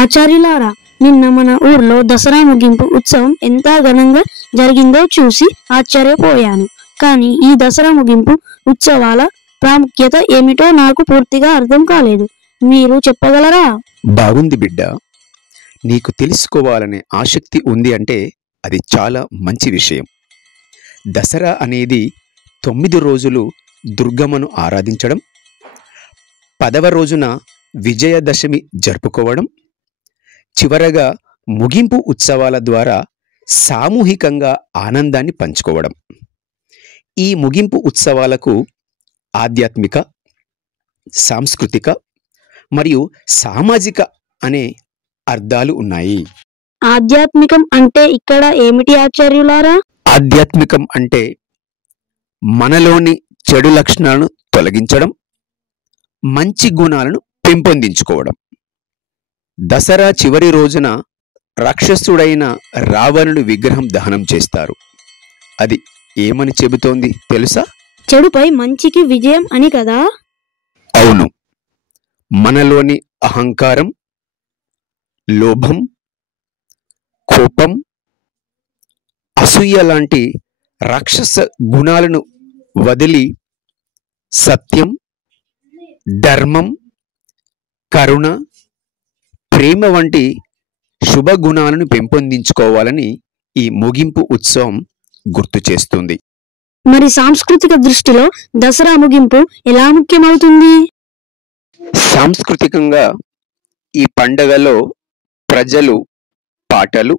ఆచార్యులారా, నిన్న మన ఊర్లో దసరా ముగింపు ఉత్సవం ఎంత ఘనంగా జరిగిందో చూసి ఆశ్చర్యపోయాను. కానీ ఈ దసరా ముగింపు ఉత్సవాల ప్రాముఖ్యత ఏమిటో నాకు పూర్తిగా అర్థం కాలేదు. మీరు చెప్పగలరా? బాగుంది బిడ్డ. నీకు తెలుసుకోవాలనే ఆసక్తి ఉంది అంటే అది చాలా మంచి విషయం. దసరా అనేది 9 రోజులు దుర్గమ్మను ఆరాధించడం, 10వ రోజున విజయదశమి జరుపుకోవడం, చివరగా ముగింపు ఉత్సవాల ద్వారా సామూహికంగా ఆనందాన్ని పంచుకోవడం. ఈ ముగింపు ఉత్సవాలకు ఆధ్యాత్మిక, సాంస్కృతిక మరియు సామాజిక అనే అర్థాలు ఉన్నాయి. ఆధ్యాత్మికం అంటే ఇక్కడ ఏమిటి ఆచార్యులారా? ఆధ్యాత్మికం అంటే మనలోని చెడు లక్షణాలను తొలగించడం, మంచి గుణాలను పెంపొందించుకోవడం. దసరా చివరి రోజున రాక్షసుడైన రావణుడి విగ్రహం దహనం చేస్తారు. అది ఏమని చెబుతోంది తెలుసా? చెడుపై మంచికి విజయం అని కదా? అవును. మనలోని అహంకారం, లోభం, కోపం, అసూయ లాంటి రాక్షస గుణాలను వదిలి సత్యం, ధర్మం, కరుణ, ప్రేమ వంటి శుభ గుణాలను పెంపొందించుకోవాలని ఈ ముగింపు ఉత్సవం గుర్తు చేస్తుంది. మరి సాంస్కృతిక దృష్టిలో దసరా ముగింపు ఎలా ముఖ్యమవుతుంది? సాంస్కృతికంగా ఈ పండగలో ప్రజలు పాటలు,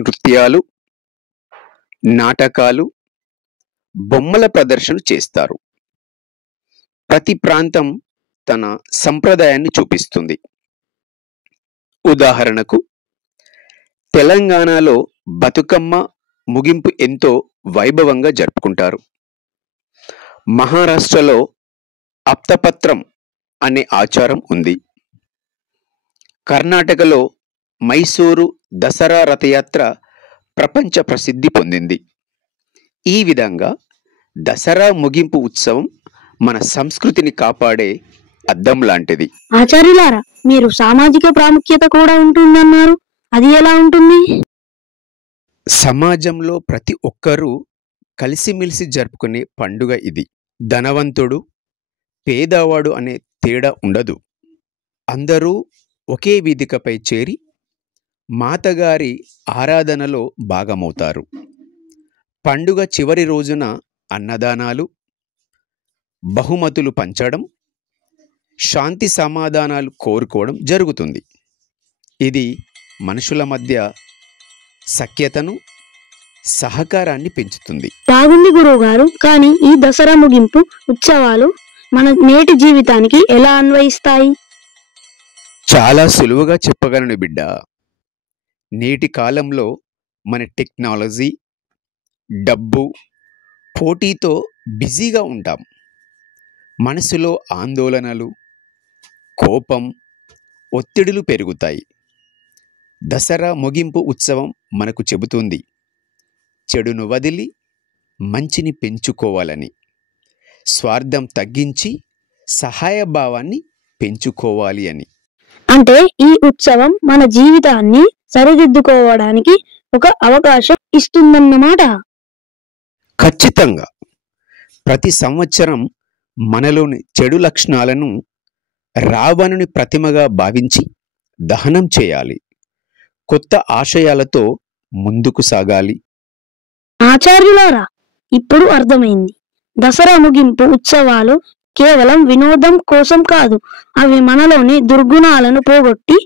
నృత్యాలు, నాటకాలు, బొమ్మల ప్రదర్శన చేస్తారు. ప్రతి ప్రాంతం తన సంప్రదాయాన్ని చూపిస్తుంది. ఉదాహరణకు, తెలంగాణలో బతుకమ్మ ముగింపు ఎంతో వైభవంగా జరుపుకుంటారు. మహారాష్ట్రలో అప్తపత్రం అనే ఆచారం ఉంది. కర్ణాటకలో మైసూరు దసరా రథయాత్ర ప్రపంచ ప్రసిద్ధి పొందింది. ఈ విధంగా దసరా ముగింపు ఉత్సవం మన సంస్కృతిని కాపాడే అద్దం లాంటిది. ఆచార్యులారా, మీరు సామాజిక ప్రాముఖ్యత కూడా ఉంటుందన్నారు. అది ఎలా ఉంటుంది? సమాజంలో ప్రతి ఒక్కరూ కలిసిమెలిసి జరుపుకునే పండుగ ఇది. ధనవంతుడు, పేదవాడు అనే తేడా ఉండదు. అందరూ ఒకే వేదికపై చేరి మాతగారి ఆరాధనలో భాగమవుతారు. పండుగ చివరి రోజున అన్నదానాలు, బహుమతులు పంచడం, శాంతి సమాధానాలు కోరుకోవడం జరుగుతుంది. ఇది మనుషుల మధ్య సఖ్యతను, సహకారాన్ని పెంచుతుంది. బాగుంది గురువు గారు. కానీ ఈ దసరా ముగింపు ఉత్సవాలు మన నేటి జీవితానికి ఎలా అన్వయిస్తాయి? చాలా సులువుగా చెప్పగలను బిడ్డ. నేటి కాలంలో మన టెక్నాలజీ, డబ్బు, పోటీతో బిజీగా ఉంటాం. మనసులో ఆందోళనలు, కోపం, ఒత్తిడులు పెరుగుతాయి. దసరా ముగింపు ఉత్సవం మనకు చెబుతుంది, చెడును వదిలి మంచిని పెంచుకోవాలని, స్వార్థం తగ్గించి సహాయభావాన్ని పెంచుకోవాలి అని. అంటే ఈ ఉత్సవం మన జీవితాన్ని సరిదిద్దుకోవడానికి ఒక అవకాశం ఇస్తుందన్నమాట. ఖచ్చితంగా. ప్రతి సంవత్సరం మనలోని చెడు లక్షణాలను రావణుని ప్రతిమగా భావించి దహనం చేయాలి. కొత్త ఆశయాలతో ముందుకు సాగాలి. ఆచార్యులారా, ఇప్పుడు అర్థమైంది. దసరా ముగింపు ఉత్సవాలు కేవలం వినోదం కోసం కాదు, అవి మనలోని దుర్గుణాలను పోగొట్టి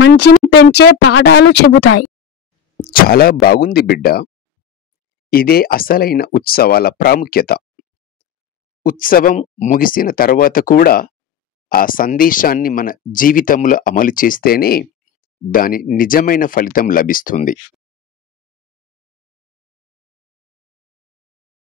మంచిని పెంచే పాఠాలు చెబుతాయి. చాలా బాగుంది బిడ్డ. ఇదే అసలైన ఉత్సవాల ప్రాముఖ్యత. ఉత్సవం ముగిసిన తర్వాత కూడా ఆ సందేశాన్ని మన జీవితంలో అమలు చేస్తేనే దాని నిజమైన ఫలితం లభిస్తుంది.